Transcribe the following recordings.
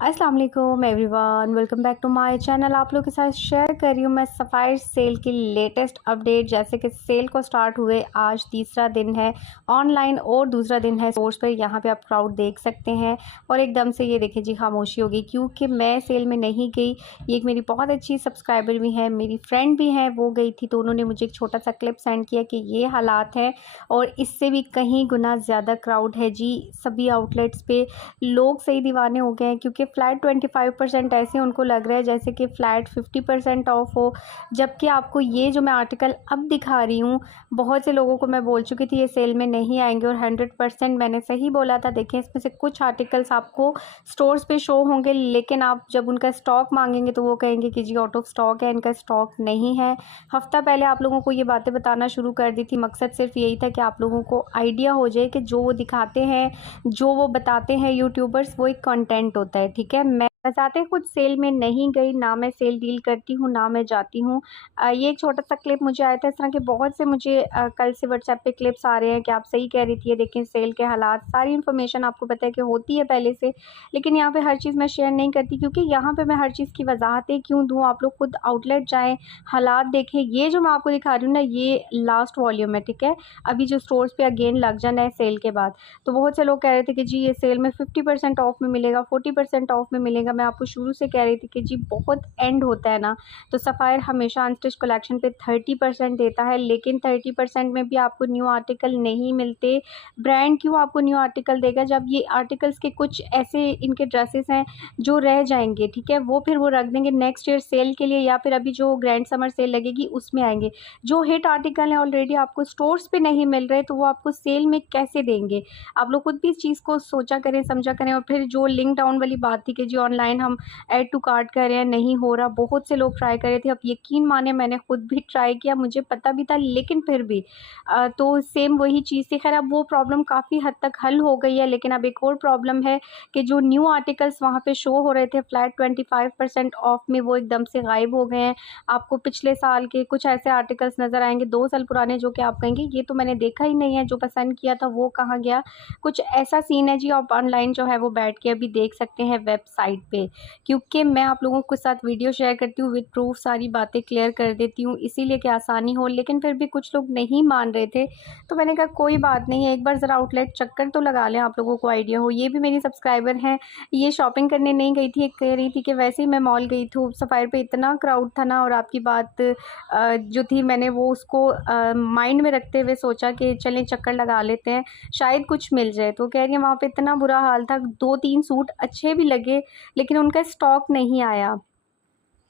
अस्सलाम वालेकुम everyone, welcome back to my channel. आप लोगों के साथ शेयर कर रही हूँ मैं सफ़ायर सेल की लेटेस्ट अपडेट। जैसे कि सेल को स्टार्ट हुए आज तीसरा दिन है ऑनलाइन और दूसरा दिन है स्टोर्स पर। यहाँ पे आप क्राउड देख सकते हैं और एकदम से ये देखिए जी खामोशी हो गई क्योंकि मैं सेल में नहीं गई। ये एक मेरी बहुत अच्छी सब्सक्राइबर भी हैं, मेरी फ्रेंड भी हैं, वो गई थी तो उन्होंने मुझे एक छोटा सा क्लिप सेंड किया कि ये हालात हैं और इससे भी कहीं गुना ज़्यादा क्राउड है जी। सभी आउटलेट्स पे लोग सही दीवाने हो गए हैं क्योंकि फ्लैट 25% ऐसे उनको लग रहा है जैसे कि फ़्लैट 50% ऑफ हो। जबकि आपको ये जो मैं आर्टिकल अब दिखा रही हूँ, बहुत से लोगों को मैं बोल चुकी थी ये सेल में नहीं आएंगे और 100% मैंने सही बोला था। देखें, इसमें से कुछ आर्टिकल्स आपको स्टोर्स पे शो होंगे, लेकिन आप जब उनका स्टॉक मांगेंगे तो वो कहेंगे कि जी आउट ऑफ स्टॉक है, इनका स्टॉक नहीं है। हफ्ता पहले आप लोगों को ये बातें बताना शुरू कर दी थी। मकसद सिर्फ यही था कि आप लोगों को आइडिया हो जाए कि जो वो दिखाते हैं, जो वो बताते हैं यूट्यूबर्स, वो एक कंटेंट होता है। ठीक है, मैं बताते खुद सेल में नहीं गई, ना मैं सेल डील करती हूँ, ना मैं जाती हूँ। ये एक छोटा सा क्लिप मुझे आया था। इस तरह के बहुत से मुझे कल से व्हाट्सएप पे क्लिप्स आ रहे हैं कि आप सही कह रही थी, ये देखें सेल के हालात। सारी इन्फॉर्मेशन आपको पता है कि होती है पहले से, लेकिन यहाँ पे हर चीज़ मैं शेयर नहीं करती क्योंकि यहाँ पे मैं हर चीज़ की वजाहतें क्यों दूँ। आप लोग खुद आउटलेट जाएँ, हालात देखें। ये जो मैं आपको दिखा रही हूँ ना, ये लास्ट वॉल्यूम है। ठीक है, अभी जो स्टोर्स पे अगेन लग जाना है सेल के बाद। तो बहुत से लोग कह रहे थे कि जी ये सेल में 50% ऑफ में मिलेगा, 40% ऑफ में मिलेगा। मैं आपको शुरू से कह रही थी कि जी बहुत एंड होता है ना, तो सफ़ायर हमेशा अनस्टिच कलेक्शन पे 30% देता है, लेकिन 30% में भी आपको न्यू आर्टिकल नहीं मिलते। ब्रांड क्यों आपको न्यू आर्टिकल देगा जब ये आर्टिकल्स के कुछ ऐसे इनके ड्रेसेस हैं जो रह जाएंगे। ठीक है, वो फिर वो रख देंगे नेक्स्ट ईयर सेल के लिए या फिर अभी जो ग्रैंड समर सेल लगेगी उसमें आएंगे। जो हिट आर्टिकल हैं ऑलरेडी आपको स्टोर्स पे नहीं मिल रहे, तो वो आपको सेल में कैसे देंगे? आप लोग खुद भी इस चीज़ को सोचा करें, समझा करें। और फिर जो लिंक डाउन वाली बात थी कि जी ऑनलाइन हम ऐड टू कार्ट कर रहे हैं, नहीं हो रहा। बहुत से लोग ट्राई कर रहे थे, अब यकीन माने मैंने खुद भी ट्राई किया, मुझे पता भी था, लेकिन फिर भी तो सेम वही चीज़ थी। खैर अब वो प्रॉब्लम काफ़ी हद तक हल हो गई है, लेकिन अब एक और प्रॉब्लम है कि जो न्यू आर्टिकल्स वहाँ पे शो हो रहे थे फ्लैट 25% ऑफ में, वो एकदम से गायब हो गए हैं। आपको पिछले साल के कुछ ऐसे आर्टिकल्स नज़र आएंगे 2 साल पुराने, जो कि आप कहेंगे ये तो मैंने देखा ही नहीं है, जो पसंद किया था वो कहाँ गया। कुछ ऐसा सीन है जी, आप ऑनलाइन जो है वो बैठ के अभी देख सकते हैं वेबसाइट पे, क्योंकि मैं आप लोगों के साथ वीडियो शेयर करती हूँ विद प्रूफ, सारी बातें क्लियर कर देती हूँ इसीलिए कि आसानी हो। लेकिन फिर भी कुछ लोग नहीं मान रहे थे, तो मैंने कहा कोई बात नहीं है, एक बार ज़रा आउटलेट चक्कर तो लगा लें, आप लोगों को आइडिया हो। ये भी मेरी सब्सक्राइबर हैं, ये शॉपिंग करने नहीं गई थी, कह रही थी कि वैसे ही मैं मॉल गई थी, सफ़ायर पे इतना क्राउड था ना, और आपकी बात जो थी मैंने वो उसको माइंड में रखते हुए सोचा कि चलें चक्कर लगा लेते हैं, शायद कुछ मिल जाए। तो कह रही है वहाँ पे इतना बुरा हाल था, 2-3 सूट अच्छे भी लगे लेकिन उनका स्टॉक नहीं आया।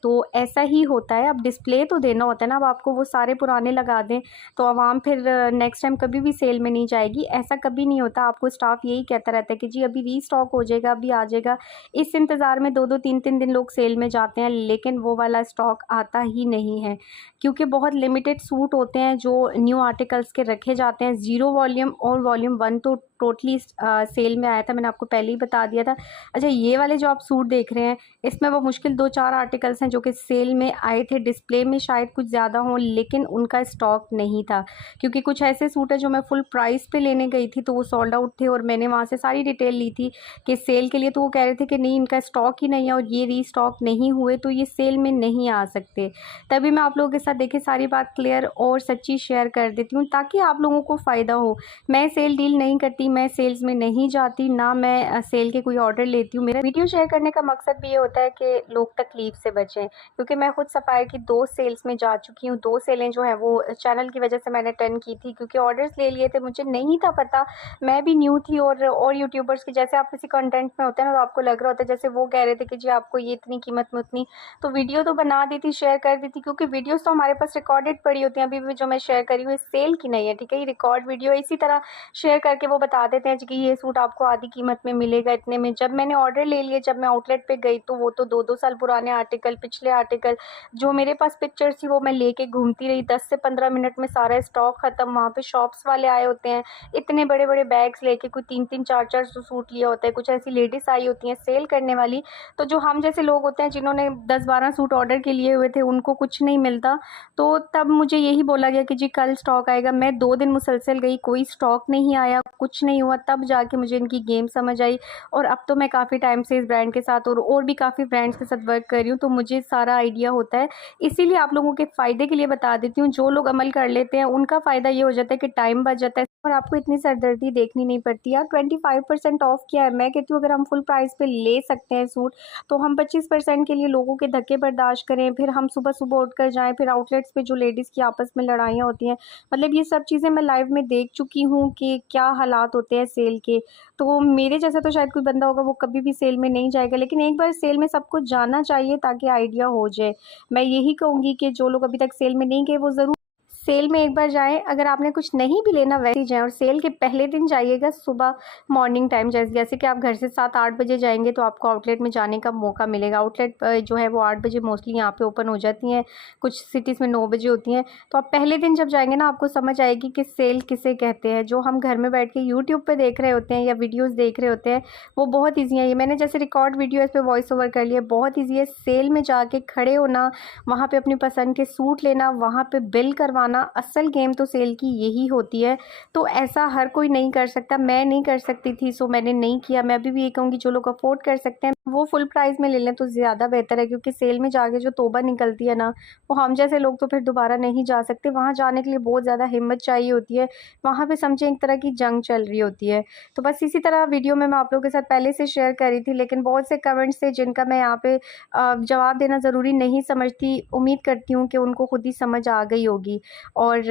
तो ऐसा ही होता है, अब डिस्प्ले तो देना होता है ना। अब आपको वो सारे पुराने लगा दें तो आवाम फिर नेक्स्ट टाइम कभी भी सेल में नहीं जाएगी। ऐसा कभी नहीं होता, आपको स्टाफ यही कहता रहता है कि जी अभी रीस्टॉक हो जाएगा, अभी आ जाएगा। इस इंतज़ार में 2-2 3-3 दिन लोग सेल में जाते हैं, लेकिन वो वाला स्टॉक आता ही नहीं है क्योंकि बहुत लिमिटेड सूट होते हैं जो न्यू आर्टिकल्स के रखे जाते हैं। 0 वॉल्यूम और वॉल्यूम 1 तो टोटली सेल में आया था, मैंने आपको पहले ही बता दिया था। अच्छा, ये वाले जो आप सूट देख रहे हैं, इसमें वो मुश्किल 2-4 आर्टिकल्स हैं जो कि सेल में आए थे। डिस्प्ले में शायद कुछ ज़्यादा हों, लेकिन उनका स्टॉक नहीं था क्योंकि कुछ ऐसे सूट है जो मैं फुल प्राइस पे लेने गई थी तो वो सोल्ड आउट थे, और मैंने वहाँ से सारी डिटेल ली थी कि सेल के लिए, तो वो कह रहे थे कि नहीं इनका स्टॉक ही नहीं है और ये रीस्टॉक नहीं हुए तो ये सेल में नहीं आ सकते। तभी मैं आप लोगों के साथ देखिए सारी बात क्लियर और सच्ची शेयर कर देती हूँ ताकि आप लोगों को फ़ायदा हो। मैं सेल डील नहीं करती, मैं सेल्स में नहीं जाती, ना मैं सेल के कोई ऑर्डर लेती हूँ। मेरा वीडियो शेयर करने का मकसद भी ये होता है कि लोग तकलीफ़ से बचें, क्योंकि मैं खुद सफ़ायर की 2 सेल्स में जा चुकी हूँ। 2 सेलें जो हैं वो चैनल की वजह से मैंने अटेंड की थी क्योंकि ऑर्डर्स ले लिए थे, मुझे नहीं था पता, मैं भी न्यू थी। और यूट्यूबर्स की जैसे आप किसी कंटेंट में होते हैं ना, तो आपको लग रहा होता है जैसे वो कह रहे थे कि जी आपको ये इतनी कीमत में उतनी, तो वीडियो तो बना दी थी, शेयर कर दी थी, क्योंकि वीडियोज़ तो हमारे पास रिकॉर्डेड पड़ी होती हैं। अभी भी जो मैं शेयर करी हूँ सेल की नहीं है, ठीक है, ये रिकॉर्ड वीडियो इसी तरह शेयर करके वो बता देते हैं कि ये सूट आपको आधी कीमत में मिलेगा इतने में। जब मैंने ऑर्डर ले लिए, जब मैं आउटलेट पे गई, तो वो तो 2-2 साल पुराने आर्टिकल, पिछले आर्टिकल जो मेरे पास पिक्चर्स थी वो मैं लेके घूमती रही। 10 से 15 मिनट में सारा स्टॉक ख़त्म। वहाँ पे शॉप्स वाले आए होते हैं इतने बड़े बड़े बैग्स लेके, कोई 3-3 4-4 सूट लिया होता है। कुछ ऐसी लेडीज़ आई होती हैं सेल करने वाली, तो जो हम जैसे लोग होते हैं जिन्होंने 10-12 सूट ऑर्डर के लिए हुए थे, उनको कुछ नहीं मिलता। तो तब मुझे यही बोला गया कि जी कल स्टॉक आएगा। मैं 2 दिन मुसलसल गई, कोई स्टॉक नहीं आया, कुछ नहीं हुआ तब जाके मुझे इनकी गेम समझ आई। और अब तो मैं काफ़ी टाइम से इस ब्रांड के साथ और भी काफ़ी ब्रांड्स के साथ वर्क कर रही हूँ, तो मुझे सारा आइडिया होता है। इसीलिए आप लोगों के फ़ायदे के लिए बता देती हूँ, जो लोग अमल कर लेते हैं उनका फ़ायदा ये हो जाता है कि टाइम बच जाता है और आपको इतनी सरदर्दी देखनी नहीं पड़ती। यार 25% ऑफ किया है, मैं कहती हूँ अगर हम फुल प्राइस पे ले सकते हैं सूट तो हम 25% के लिए लोगों के धक्के बर्दाश्त करें, फिर हम सुबह-सुबह उठकर जाएँ, फिर आउटलेट्स पे जो लेडीज़ की आपस में लड़ाइयाँ होती हैं, मतलब ये सब चीज़ें मैं लाइव में देख चुकी हूँ कि क्या हालात होते हैं सेल के। तो मेरे जैसा तो शायद कोई बंदा होगा वो कभी भी सेल में नहीं जाएगा, लेकिन एक बार सेल में सबको जाना चाहिए ताकि आइडिया हो जाए। मैं यही कहूँगी कि जो लोग अभी तक सेल में नहीं गए वो ज़रूर सेल में एक बार जाएँ। अगर आपने कुछ नहीं भी लेना वैसे ही जाएँ और सेल के पहले दिन जाइएगा सुबह मॉर्निंग टाइम, जैसे कि आप घर से 7-8 बजे जाएँगे तो आपको आउटलेट में जाने का मौका मिलेगा। आउटलेट जो है वो 8 बजे मोस्टली यहाँ पे ओपन हो जाती हैं, कुछ सिटीज़ में 9 बजे होती हैं। तो आप पहले दिन जब जाएँगे ना आपको समझ आएगी कि सेल किसे कहते हैं। जो हम घर में बैठ के यूट्यूब पे देख रहे होते हैं या वीडियोज़ देख रहे होते हैं वो बहुत ईज़ी है। ये मैंने जैसे रिकॉर्ड वीडियो इस पे वॉइस ओवर कर लिया, बहुत ईज़ी है। सेल में जाके खड़े होना, वहाँ पे अपनी पसंद के सूट लेना, वहाँ पे बिल करवाना, असल गेम तो सेल की यही होती है। तो ऐसा हर कोई नहीं कर सकता, मैं नहीं कर सकती थी सो मैंने नहीं किया। मैं अभी भी ये कहूँगी जो लोग अफ़ोर्ड कर सकते हैं वो फुल प्राइस में ले लें तो ज़्यादा बेहतर है, क्योंकि सेल में जाके जो तौबा निकलती है ना, वो हम जैसे लोग तो फिर दोबारा नहीं जा सकते। वहाँ जाने के लिए बहुत ज़्यादा हिम्मत चाहिए होती है, वहाँ पे समझें एक तरह की जंग चल रही होती है। तो बस इसी तरह वीडियो में मैं आप लोगों के साथ पहले से शेयर कर रही थी, लेकिन बहुत से कमेंट्स थे जिनका मैं यहाँ पे जवाब देना ज़रूरी नहीं समझती। उम्मीद करती हूँ कि उनको खुद ही समझ आ गई होगी। और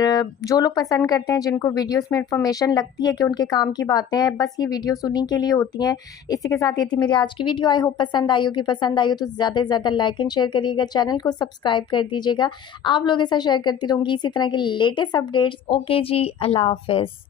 जो लोग पसंद करते हैं, जिनको वीडियोस में इन्फॉर्मेशन लगती है कि उनके काम की बातें हैं, बस ये वीडियोस उन्हीं के लिए होती हैं। इसी के साथ ये थी मेरी आज की वीडियो। आई होप पसंद आई होगी। पसंद आई हो तो ज़्यादा से ज़्यादा लाइक एंड शेयर करिएगा, चैनल को सब्सक्राइब कर दीजिएगा। आप लोगों के साथ शेयर करती रहूँगी इसी तरह के लेटेस्ट अपडेट्स। ओके जी, अल्लाह हाफ़िज़।